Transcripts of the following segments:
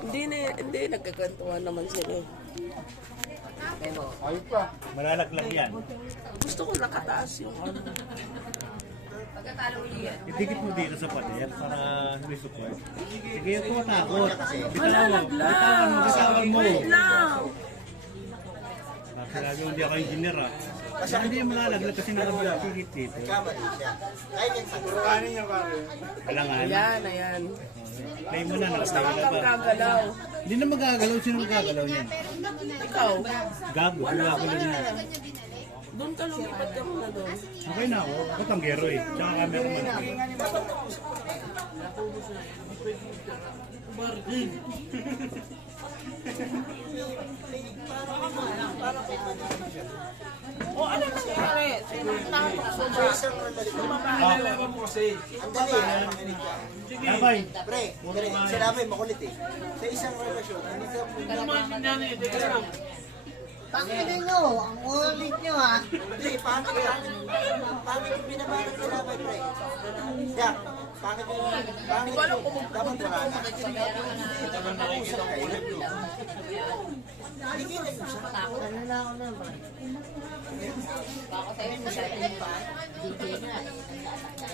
Hindi, nagkakwentuhan naman sila eh. Ayun pa. Malalaglag yan. Gusto ko nakataas yung ano. Idikit mo dito sa pader para may support. Sige, yung tumatakot. Malalaglag! Bitawan mo. Wait lang! Kasi lagi hindi ako engineer ah. Kasi hindi yung malalaglag kasi nakabigit dito. Kamali siya. Kahit yung kanin niya pare. Kailangan. Ayan. Play mo na, Basta nakatayo kang na ba? gagalaw. Hindi na magagalaw. Sino magagalaw niyan? Ikaw, Gago, gagalaw niya. doon ka lumipat ka muna doon. Okay na ako. Ako tanggero eh. Tsaka cameraman. O ano nangyari? Ang dali, makinig ka. Labay. Pre, sinabi, makulit eh. Sa isang relasyon, hindi ka Tanginin nyo, ang ulit nyo ha. Hindi, pangit yung binabanat nila by pre. Jack, pangit yung dapat wala na. Usap kayo. Hindi kayo nag-usap. Ano na ako na ba?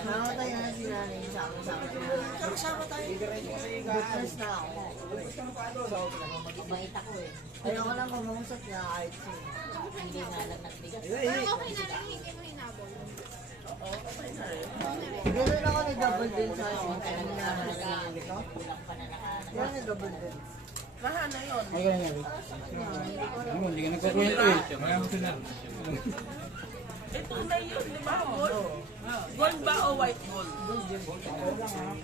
Nakatay na sila na yung sama-sama sila. Kasama tayo. Bukas na ako. Mabait ako eh. Ayoko lang kumausap niya kahit siya. Hindi nga lang nagbigay. Ganun ako nag-double din sa iyo. Yan nag-double din. Mahana yun. Hindi ka nagkakwento eh. Ito na yun, di ba? Gold. Gold ba o white gold?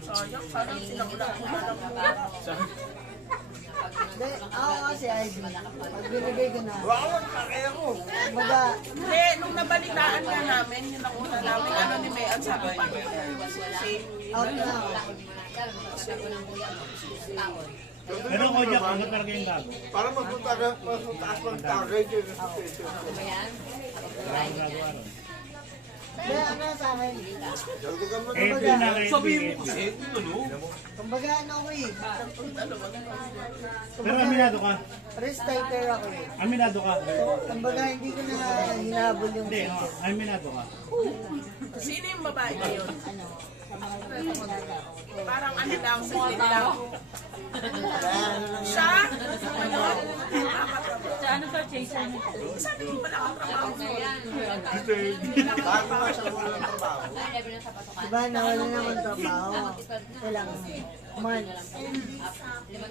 Sayang, parang sinakula ko na lang. Hindi, ako kasi Ivy. Pag binigay ko na. Baga, Hindi, nung nabalitaan nga namin, yun ang una namin, ano ni May, ang sabi pa, same. out na ako. Pero ko Jack, ano talaga yung gago? Para magpunta ka, mas mataas ng target yun. Gago ano? Hindi, ano sa akin? Eh, ito na kayo. Sabihin mo kasi. Kumbaga ano ko eh. Pero aminado ka. Risk taker ako eh. Aminado ka. Kumbaga hindi ko na hinabol yung Hindi, aminado ka. Sino yung babae na yun? Parang ano lang, saglit lang. Siya? Ano? Ano to, Jason? Sabi ko pala ang trabaho ko. Bago nga siya muna ng trabaho. Diba, nawala naman trabaho. Ilang months.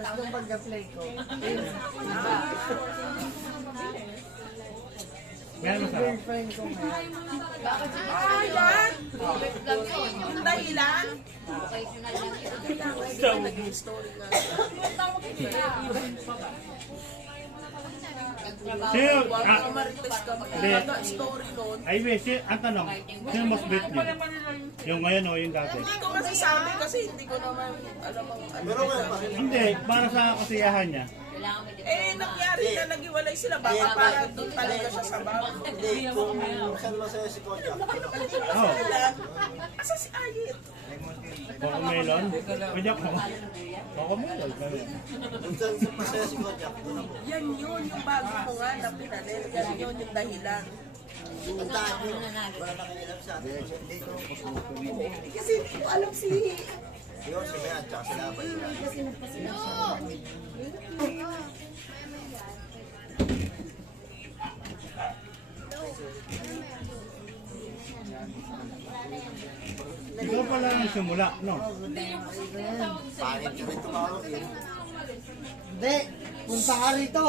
Tapos nung pag-apply ko, Meron sa girlfriend ko ngayon. Ah, yan! Yung dahilan? Kailangan naging story nga. Sino? Huwag ka marites ka. Story nun. Ay, ang tanong, sino mas bet niyo? Yung ngayon o yung dati? Hindi ko masasabi kasi hindi ko naman alam ang ano. Pero ngayon, bakit? Hindi, para sa kasiyahan niya. Eh, nangyari na naghiwalay sila. Baka parang doon talaga siya sa bago. Hindi, kung saan masaya si Kojak. Oo. Asa si Ayit? Baka melon? Kajak mo. Baka melon. Kung saan masaya si Kojak. Yan yun, yung bago mo nga na pinalit. Yan yun yung dahilan. Ang dami. Wala na kanilap sa atin. Kasi hindi ko alam si... Yun, si Mea, tsaka si Labay. Ikaw pala ang simula, no? Pangit ka rin tumawag eh. Hindi, punta ka rito.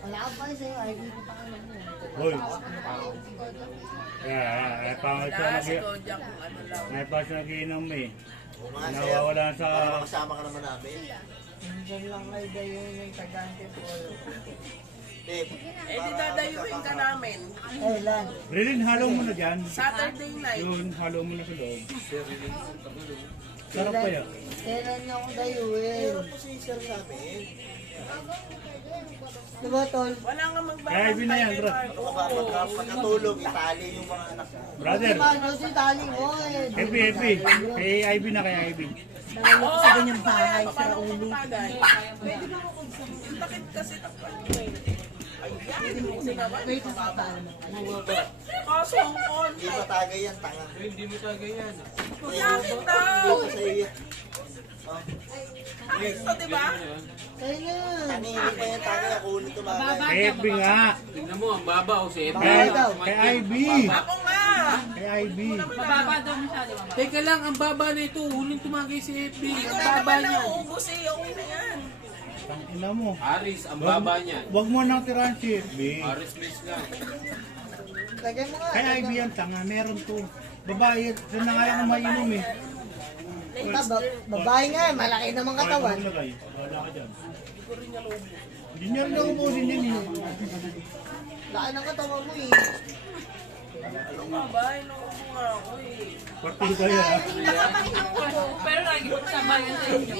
Wala ka pa sa'yo, ay hindi ko pa alam mo. Hoy. Pangit siya Wala si nag- Kojak kung ano lang. may pa siya nagiinom eh. Kung mga sir, Nawawala sa... para makasama ka naman namin. Diyan lang kay Dayo yung tagante po. Dave, Eh, di dadayuin ka namin. Eh, Lan. Rilin, halo mo na dyan. Saturday night. Yun, halo mo na sa loob. Sarap kaya. Kailan niyo akong dayuin? po si sir sa amin. Diba, Tol? Wala nga Kaya Ivy na yan, kay bro. Mark. Pagkatulog, itali yung mga anak mo. Brother, Paano si Tali mo eh? happy. Kay Ivy na, kay Ivy. Oo, sa ganyang bahay, sa paano uli. ko matagay? Pwede ba ako yung takit kasi ng ayan, hindi mo kasi naman. Wait, paano mo? Kaso ang Hindi konti. pa tagay yan, tanga. Yakit daw. Hindi pa sa'yo yan. Ayos to, diba? Kaya na. Tanga, hindi pa yan tagay. Ako ulit tumagay. Kay FB nga. Tignan mo, ang baba o si Epe. Kay, kay IB. Ako nga. Kay IB. Mababa daw masyado. Mababa. Teka lang, ang baba na ito. Huling tumagay si FB. Hindi ko Ang na baba naman niya. nauubos eh. Okay na yan. Ang ina mo. Aris, ang baba niya. Wag mo nang tirahan si FB. Aris miss lang. Lagyan mo nga. Kay IB yan, tanga. Meron to. Babae, doon na nga yan ang mainom eh. Babae nga, malaki naman katawan. Wala ka dyan. Hindi niya rin ako ubusin din eh. Laki ng katawan mo eh. Ano nga ba? Inuubo nga ako eh. Parting kayo ha. Pero lagi ko kasama yun sa inyo.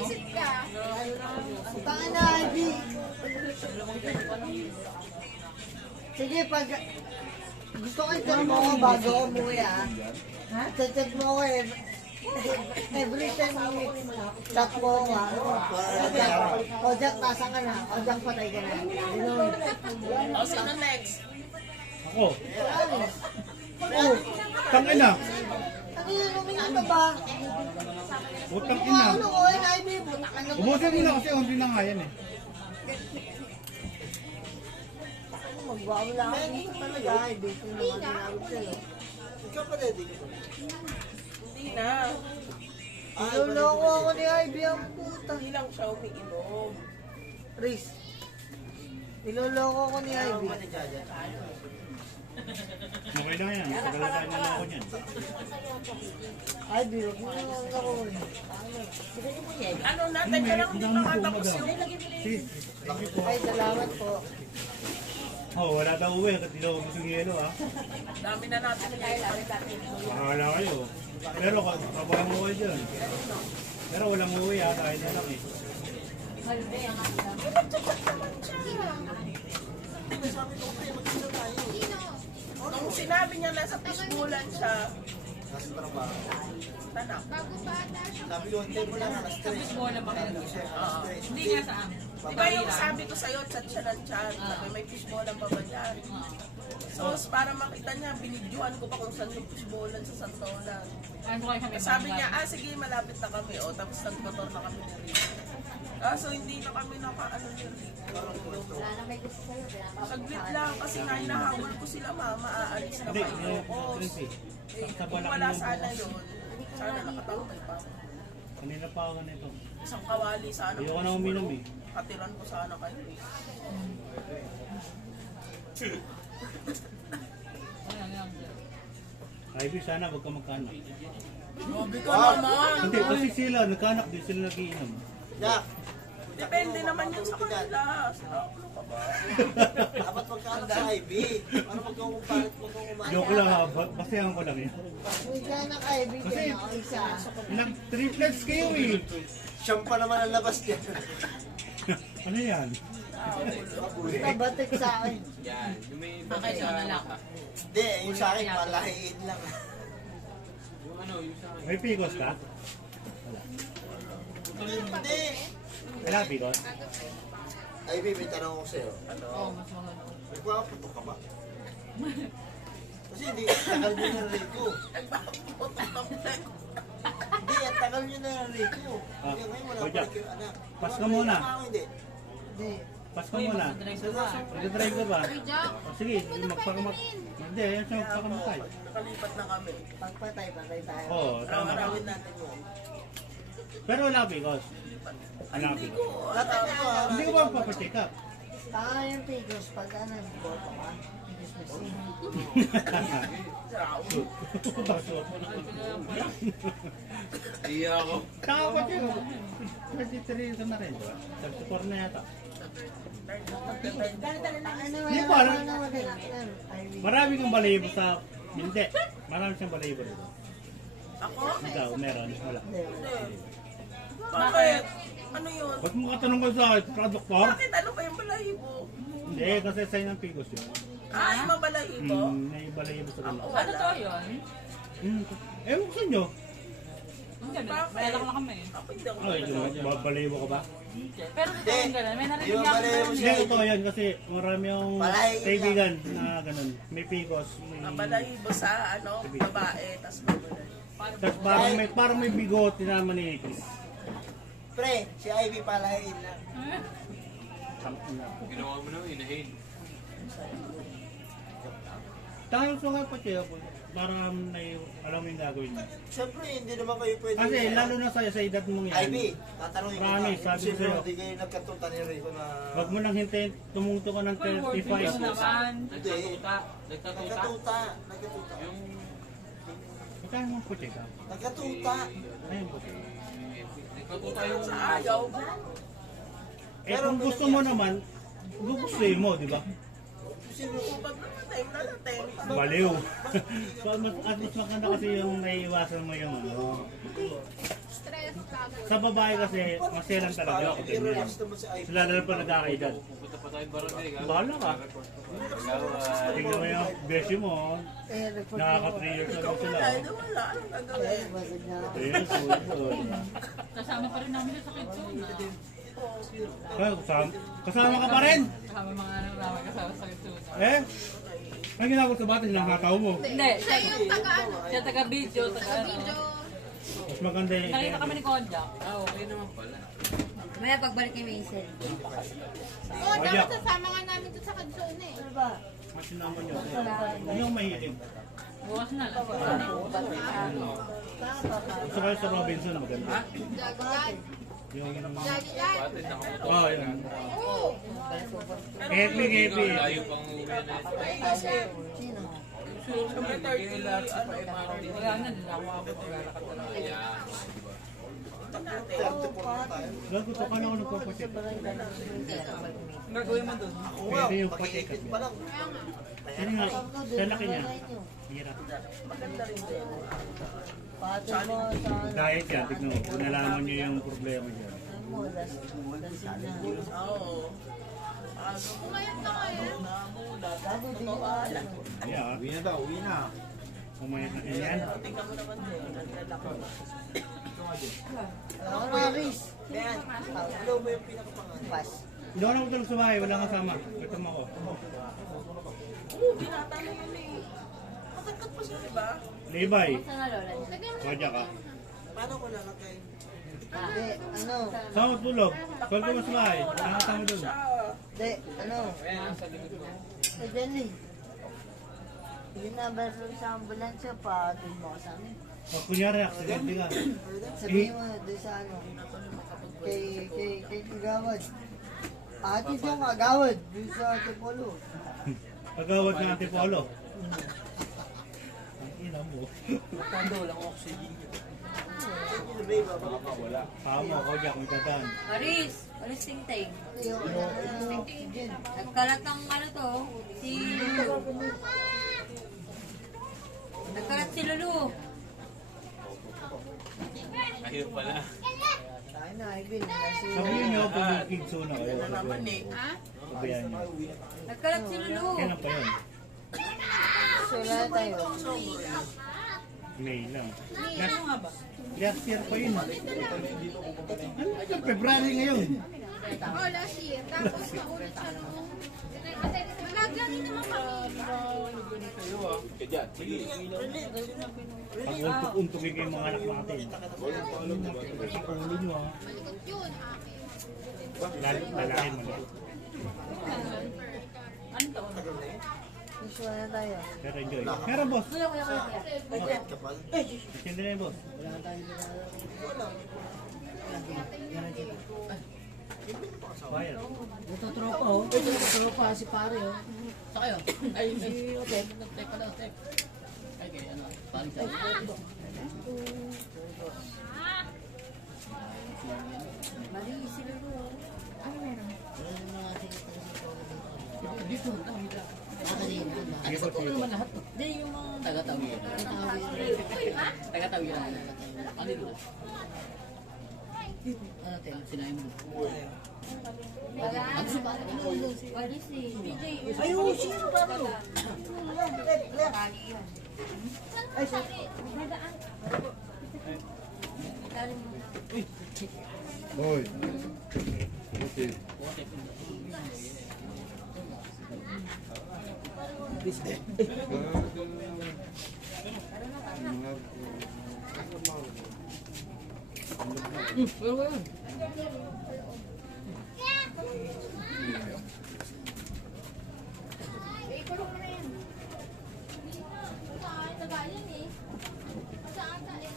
Ang tanga na, Ivy. Sige, pag gusto ko i-chat mo ako bago ako umuwi ah. Chat mo ako eh. Every 10 minutes, chat mo ako ah. O Jack, nasa ka na. O Jack, patay ka na. Ganun. O, sino next? Ako. Oh, tangina. Ano yun, uminata ba? Utang Ano ina. ano ko, Ivy, butakan na mo. Ubusin mo na kasi hindi na nga yan eh. Magwawala ako dito talaga, Ivy. Kung naman tinawag sa'yo. Ikaw pa din. Hindi na. Niloloko ako ni Ivy ang puta. Hindi lang siya umiinom. Riz. Niloloko ako ni Ivy. Okay lang yan. Tagal na ako niyan. Ivy, huwag mo naman ako. Ano na? Teka lang, hindi pa katapos yung... Ay, salamat po. Oh, wala daw uwi. Kasi daw gusto ng yelo ha. Dami na natin ngayon. Makakala kayo. Pero kabahan mo kayo dyan. Pero walang uwi ha. Tayo na lang eh. Nung sinabi niya nasa fishbowlan siya, Nasa trabaho. tanak. Sabi ko, hindi mo lang alas 3. Bola ba kayo? Hindi nga sa amin. Di ba yung sabi ko sa'yo, chat siya ng chat. Sabi, may fishbowlan pa ba dyan? So, para makita niya, binidyohan ko pa kung saan yung fishbowlan sa Santolan. Ano kayo kami? Sabi niya, sige, malapit na kami. O, tapos nagmotor na kami ni Rico. So, hindi na kami naka-ano ni Rico. Saglit lang, kasi nga hinahabol ko sila, mama, aalis na Hindi, kayo. Kung wala sana yun, sana nakatambay pa ako. Kanina pa ako nito. Isang kawali sana. Ayoko na uminom eh. Katiran ko sana kayo eh. Ivy, sana wag ka magkanak. Grabe ka naman! Hindi, kasi sila, nagkanak din sila nagiinom. Jack, Depende naman yun sa kanila. Sinaulo ka ba? dapat magkaanak sa IB. Ano magkukumpalit mo kung kumain? Joke lang ha, basayan ko lang yan. Uy, ka na ka, Ivy. Kasi, Kaya ako isa. ilang triplets kayo eh. Siyam pa naman ang labas niya. Ano yan? Nabatik sa akin. Yan. Yung may Okay, so nalak. Hindi, yung sa akin, malahiin lang. Yung ano, yung sa May pigos ka? Hindi. Wala pigos? IB, may tanong ko sa'yo. Oo, mas maganda. Nagpapaputok ka ba? Kasi hindi, tagal nyo na Rico. Hindi, ang tagal nyo na Rico. Hindi, ngayon wala Jack, pa yung anak. pas ka muna. Hindi. Hindi. Pas ka muna. Magdadrive ka ba? O, sige, magpakamak. Hindi, yan siya magpakamakay. Nakalipat na kami. Pagpatay, patay tayo. Oo, tama. Araw-arawin natin yun. Pero wala pigos. Wala pigos. Tatay ko ha. Hindi ko ba papacheck up? Tanga yung pigos pag ano, boto ka. Iya ako. Kakapot yun. 33 ka na rin, diba? 34 na yata. Ano, Hindi ko alam. Ivy. Marami kang balayibo sa... Hindi. Marami siyang balayibo rin. Ako? Ikaw, meron. Wala. Hindi. Bakit? Ano yun? Ba't mo katanong ko sa doktor? Bakit? Ano pa yung balahibo? Hindi, kasi sign ng pigos yun. Yung mga balahibo? May balayibo sa ganun. Ako Ano to wala. yun? Ewan ko sa inyo. May lang kami. Ako hindi ako Ay, babaliw ko ba? Pero totoo yung gano'n. May narinig Di ba ako bali mo gano'n. siya? Hindi, totoo yan kasi marami yung Palay, kaibigan na ganun. May pikos, may... Ang balahibo sa babae, tas babae. Tapos parang may bigote na manikis. Pre, si Ivy palahin na. Ginawa mo na, inahin. Tayo sa nga pati ako, para alam mo yung gagawin mo. Siyempre, hindi naman kayo pwede. Kasi lalo na sa edad mong yan, Ivy, tatanungin ko Promise, na. sabi ko Siyempre, sa'yo. hindi kayo nagkatuta ni Rico na... wag mo nang hintayin, tumungto ka ng Well, worth it 35. yun naman. Nagtatuta. Nagtatuta. Nagkatuta. Yung... Magkano mong puti ka? Nagkatuta. Ayun puti. Nagtatuta yung... Sa ayaw. Eh kung gusto mo naman, gugustuhin mo, di ba? Pag nalating, nalating. Baliw. So, at mas maganda kasi yung naiiwasan mo yung ano. Sa babae kasi, maselan talaga ako. I-relax naman si Ivy. Sila na pa nagkakaedad. Pupunta pa tayo barangay. Bahala ka. Tingnan mo yung beshi mo. Eh, report mo. Nakaka 3 years na Ikaw sila. wala, ito wala. Anong gagawin? Basag na ako. Ayun, so. Kasama pa rin namin sa Kidsuna. Kasama ka pa rin. Kasama mga ano namin kasama sa Kidsuna. Eh? Ang ginagawa sa bata, nakakataw mo. Hindi, siya taga-video, taga-ano. Mas maganda yung Nakita kami ni Konjak. Ah, okay naman pala. Maya pagbalik ni Mason. Oo, dapat sasama nga namin doon sa Kadsona eh. Ano ba? Mas naman yun. Yung mahilig. Bukas na lang. Gusto kayo sa Robinson, maganda. Jagigan. Yung... Jagigan. Bakit nakamotor? Oh, yun. Oo. Epi, epi. Layo pang uwi na. Sino? Siyempre 30, ano, Wala na, hindi na ako makapaglalakad talaga. Gago to, kala ko nagpapacheck. Ang gagawin mo doon? Pwede yung pacheck. Pa lang. Yun nga, sa laki niya. Hirap. maganda rin din. Pati mo sa ano. Diet yan, tignan mo. Kung nalaman niyo yung problema dyan. Ano mo, lasing na. Oo. Ngayon na kayo. Gago din yung ano. Yeah. Uwi na daw, uwi na. Kumayat na yan. Tingnan mo naman din. Naglalak ko. Ako na, Riz. Ayan, hello mo yung pinakapangalan. Pass. Hindi ako nakutulog sa bahay, wala kasama. Gutom ako. Oo, binata na yun eh. Matagkat pa siya, di ba? Levi, Saan nga lola niya? kaya ka. Paano ko lalagay? Hindi, ano. Saan mo tulog? Kung ko sa bahay, nakakasama doon. Siya. Hindi, ano. Eh, Jenny. Yun na, verso sa ambulansya pa. Doon mo ka sa amin. Pag kunyari, aksidente ka. Sabihin mo doon sa ano. Kay Kagawad. Ate siya Kagawad. Doon sa Tipolo. Pagawad ng Antipolo. Ang ina mo. Tama ako dyan, kung dadaan. Maris! Maris Tingting. Yung oxygen. Nagkalat ng ano to, si Lulu. Nagkalat si Lulu. Ayun pala. Tayo na, Ibil. Kasi Sabihin niyo, pag kids na kayo. Na naman eh. Sabihan niyo. Nagkalat si Lulu. Kailan pa yun? wala tayo. May lang. Last year pa yun. Ano ito? February ngayon. Oo, last year. Tapos naulit siya nung... Nagagani naman kami. Pag untuk-untukin kayo mga anak natin. Ulo nyo ha. Malikot yun, akin. Lalaki mo na. Ano to? Usual na tayo. Pero enjoy. Pero boss. Bakit ka pa? Sindi na yun boss. Bayad. Ito tropa oh. Ito tropa si pare oh. Sa kayo? Ay, si Otep. Otep pala, Otep. Ay, kaya ano, paling tayo. Mali, si Lulu. Ano meron? Wala na mga secretary sa Polo dito. Dito, dito. Sige po, sige po. Hindi, yung mga taga-tawid. Taga-tawid. Ano yun? Ano tayo? Sinayin mo. Ano si pare? Wali si DJ. Ay, sino pa rin? Ay, Hoy. Okay. Pero ko yun. Ikulong mo na yan. Saan? Tagalan eh. Saan tayo?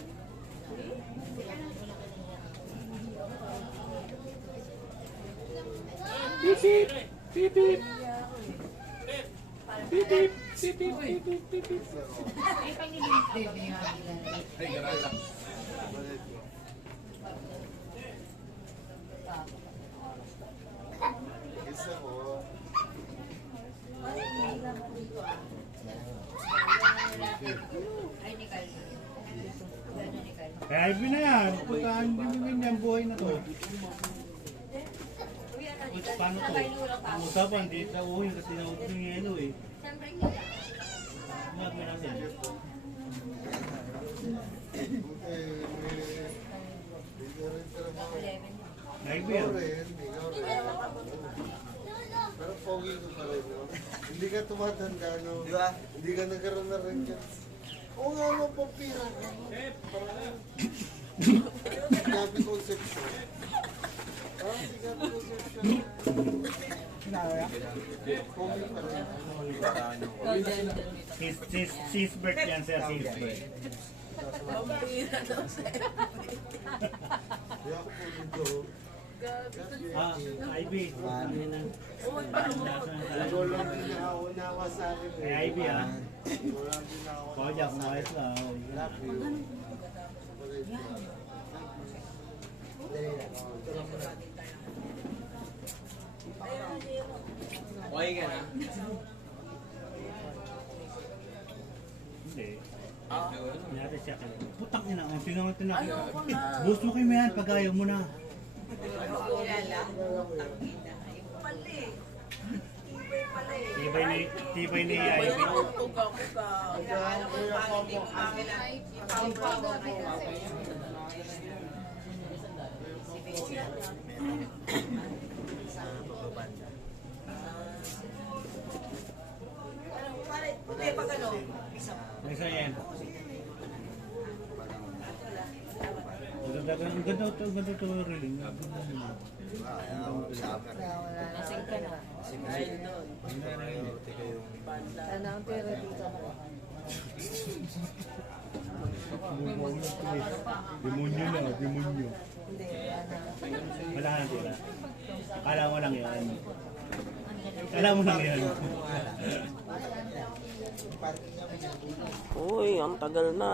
Isa ko. Kaya Ivy na yan. Puntaan din mo yung buhay na to. Paano to? Ang usapan, di sa uhin kasi naubos yung yelo eh. Magmay natin. Ivy yan. Pero pogi ko pa rin, no? Hindi ka tumatanda, no? Di ba? Hindi ka nagkaroon na rin dyan. Oo nga, no, pampira ka. Gabi conception. Ah, si Gabi conception. Pogi pa rin. Cheesebird yan sir, cheesebird. Pampira daw sa Hindi ako pogi to. Ah, Ivy. Uy, paano mo? Ikaw lang din nakaunawa sa akin. Kay Ivy ah. Wala din ako. Kaya kung ayos lang. Love you. Okay ka na? Hindi. Ah, Hindi natin siya kaya. Putang ina, ang tinangat na. ayoko na. Boost mo kayo yan pag ayaw mo na. Tibay ni May Ivy. tinutog ako ka. Isa yan. Ang ganda to reeling. Sana ang pera dito. Demonyo na, demonyo. Hindi, ano. Wala na tira. Kala mo lang yan. Kala mo lang yan. Uy, ang tagal na.